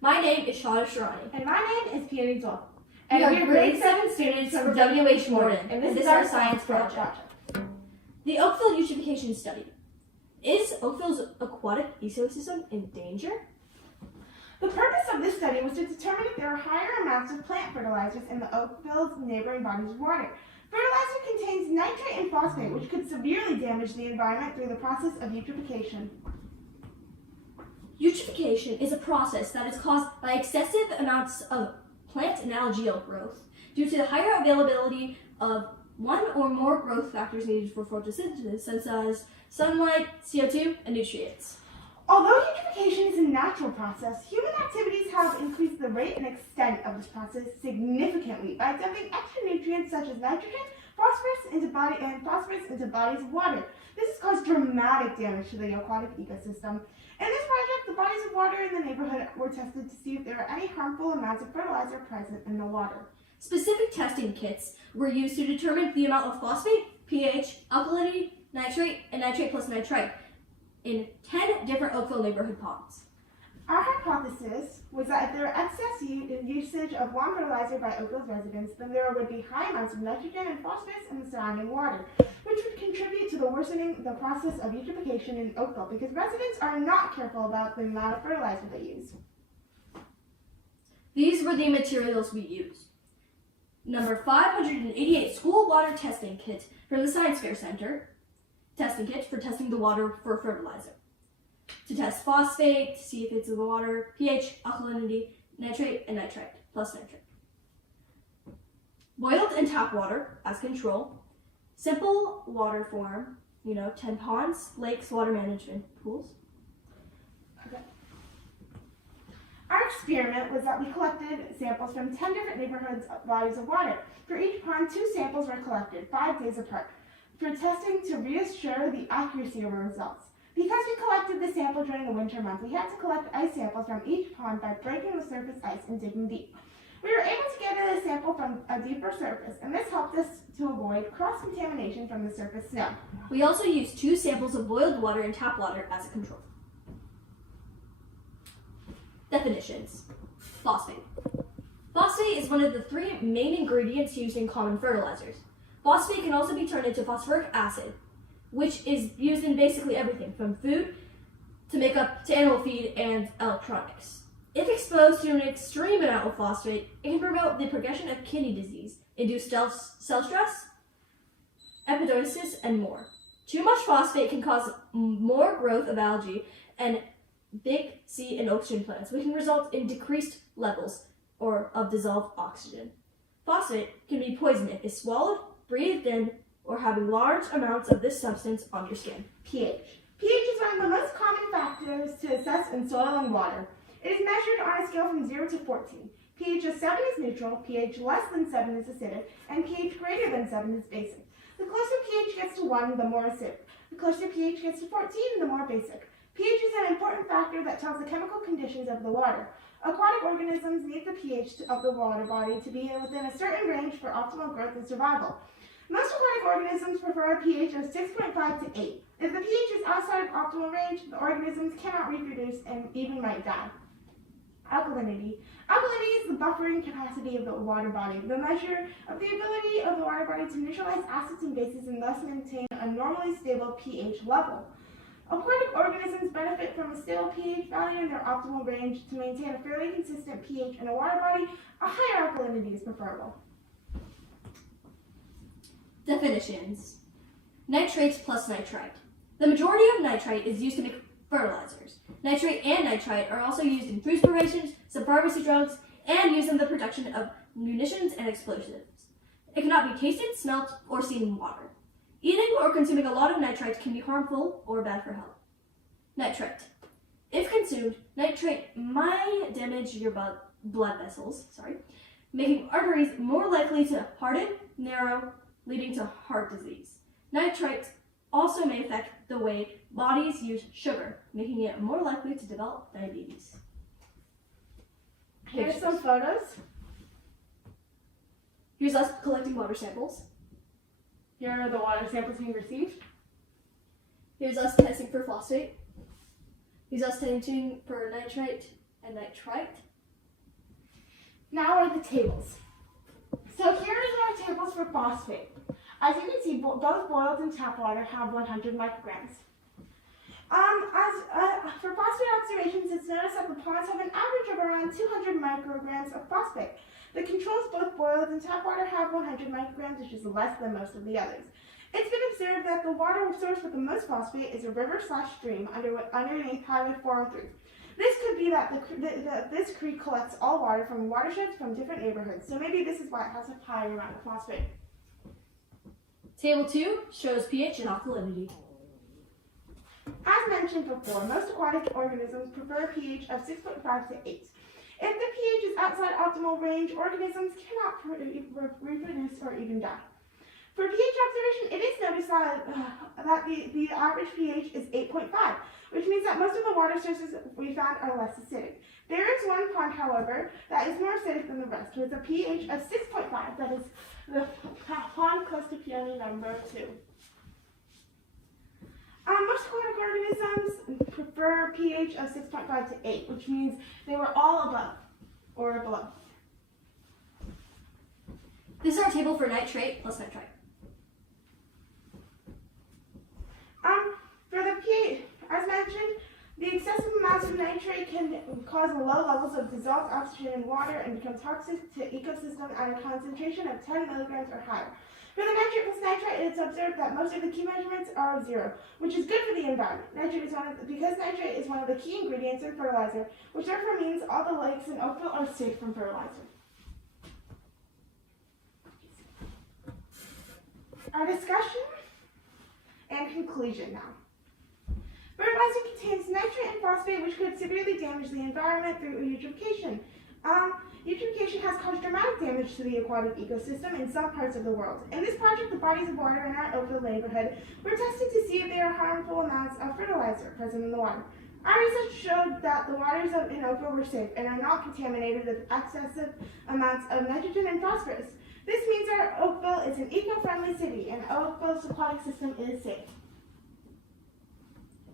My name is Shada Sharani. And my name is Peony Zoll. We are grade 7 students from W.H. Morton, and this is our science project. The Oakville Eutrophication Study. Is Oakville's aquatic ecosystem in danger? The purpose of this study was to determine if there are higher amounts of plant fertilizers in the Oakville's neighboring bodies of water. Fertilizer contains nitrate and phosphate, which could severely damage the environment through the process of eutrophication. Eutrophication is a process that is caused by excessive amounts of plant and algae growth due to the higher availability of one or more growth factors needed for photosynthesis, such as sunlight, CO2, and nutrients. Although eutrophication is a natural process, human activities have increased the rate and extent of this process significantly by dumping extra nutrients such as nitrogen, phosphorus into bodies of water. This has caused dramatic damage to the aquatic ecosystem. In this project, the bodies of water in the neighborhood were tested to see if there were any harmful amounts of fertilizer present in the water. Specific testing kits were used to determine the amount of phosphate, pH, alkalinity, nitrate, and nitrate plus nitrite in 10 different Oakville neighborhood ponds. Our hypothesis was that if there were excess usage of one fertilizer by Oakville's residents, then there would be high amounts of nitrogen and phosphorus in the surrounding water, which would contribute to worsening the process of eutrophication in Oakville because residents are not careful about the amount of fertilizer they use. These were the materials we used. Number 588 school water testing kit from the Science Fair Center. Testing kit for testing the water for fertilizer. To test phosphate, to see if it's in the water, pH, alkalinity, nitrate, and nitrite, plus nitrate. Boiled and tap water as control. Simple water form, 10 ponds, lakes, water management pools. Okay. Our experiment was that we collected samples from 10 different neighborhoods' bodies of water. For each pond, 2 samples were collected, 5 days apart, for testing to reassure the accuracy of our results. Because we collected the sample during the winter month, we had to collect ice samples from each pond by breaking the surface ice and digging deep. We were able to get a sample from a deeper surface, and this helped us to avoid cross-contamination from the surface snow. We also used 2 samples of boiled water and tap water as a control. Definitions. Phosphate. Phosphate is one of the 3 main ingredients used in common fertilizers. Phosphate can also be turned into phosphoric acid, which is used in basically everything from food to animal feed and electronics. If exposed to an extreme amount of phosphate, it can promote the progression of kidney disease, induce cell stress, epidosis, and more. Too much phosphate can cause more growth of algae and big sea and ocean plants, which can result in decreased levels of dissolved oxygen. Phosphate can be poison if it's swallowed, breathed in, or having large amounts of this substance on your skin. pH. pH is one of the most common factors to assess in soil and water. It is measured on a scale from 0 to 14. pH of 7 is neutral, pH less than 7 is acidic, and pH greater than 7 is basic. The closer pH gets to 1, the more acidic. The closer pH gets to 14, the more basic. pH is an important factor that tells the chemical conditions of the water. Aquatic organisms need the pH of the water body to be within a certain range for optimal growth and survival. Most aquatic organisms prefer a pH of 6.5 to 8. If the pH is outside of optimal range, the organisms cannot reproduce and even might die. Alkalinity. Alkalinity is the buffering capacity of the water body, the measure of the ability of the water body to neutralize acids and bases and thus maintain a normally stable pH level. Aquatic organisms benefit from a stable pH value in their optimal range. To maintain a fairly consistent pH in a water body, a higher alkalinity is preferable. Definitions. Nitrates plus nitrite. The majority of nitrite is used to make fertilizers. Nitrate and nitrite are also used in food preparations, some pharmacy drugs, and used in the production of munitions and explosives. It cannot be tasted, smelt, or seen in water. Eating or consuming a lot of nitrite can be harmful or bad for health. Nitrite. If consumed, nitrate might damage your blood vessels, making arteries more likely to harden, narrow, leading to heart disease. Nitrite also may affect the way bodies use sugar, making it more likely to develop diabetes. Here's some photos. Here's us collecting water samples. Here are the water samples we received. Here's us testing for phosphate. Here's us testing for nitrite and nitrite. Now are the tables. So here are our tables for phosphate. As you can see, both boiled and tap water have 100 micrograms. For phosphate observations, it's noticed that the ponds have an average of around 200 micrograms of phosphate. The controls, both boiled and tap water, have 100 micrograms, which is less than most of the others. It's been observed that the water source with the most phosphate is a river/stream underneath Highway 403. This could be that this creek collects all water from watersheds from different neighborhoods, so maybe this is why it has a high amount of phosphate. Table 2 shows pH and alkalinity. As mentioned before, most aquatic organisms prefer a pH of 6.5 to 8. If the pH is outside optimal range, organisms cannot reproduce or even die. For pH observation, it is noticed that the average pH is 8.5, which means that most of the water sources we found are less acidic. There is one pond, however, that is more acidic than the rest, with a pH of 6.5, that is the pond close to peony number 2. Most aquatic organisms prefer pH of 6.5 to 8, which means they were all above or below. This is our table for nitrate plus nitrite. For the pH, as mentioned, the excessive amounts of nitrate can cause low levels of dissolved oxygen in water and become toxic to ecosystem at a concentration of 10 milligrams or higher. For the nitrate plus nitrite, it's observed that most of the key measurements are of 0, which is good for the environment. Because nitrate is one of the key ingredients in fertilizer, which therefore means all the lakes in Oakville are safe from fertilizer. Our discussion and conclusion now. Fertilizer contains nitrate and phosphate, which could severely damage the environment through eutrophication. Eutrophication has caused dramatic damage to the aquatic ecosystem in some parts of the world. In this project, the bodies of water in our Oakville neighborhood were tested to see if there are harmful amounts of fertilizer present in the water. Our research showed that the waters in Oakville were safe and are not contaminated with excessive amounts of nitrogen and phosphorus. This means our Oakville is an eco-friendly city and Oakville's aquatic system is safe.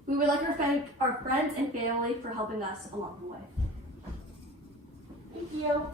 We would like to thank our friends and family for helping us along the way. Thank you.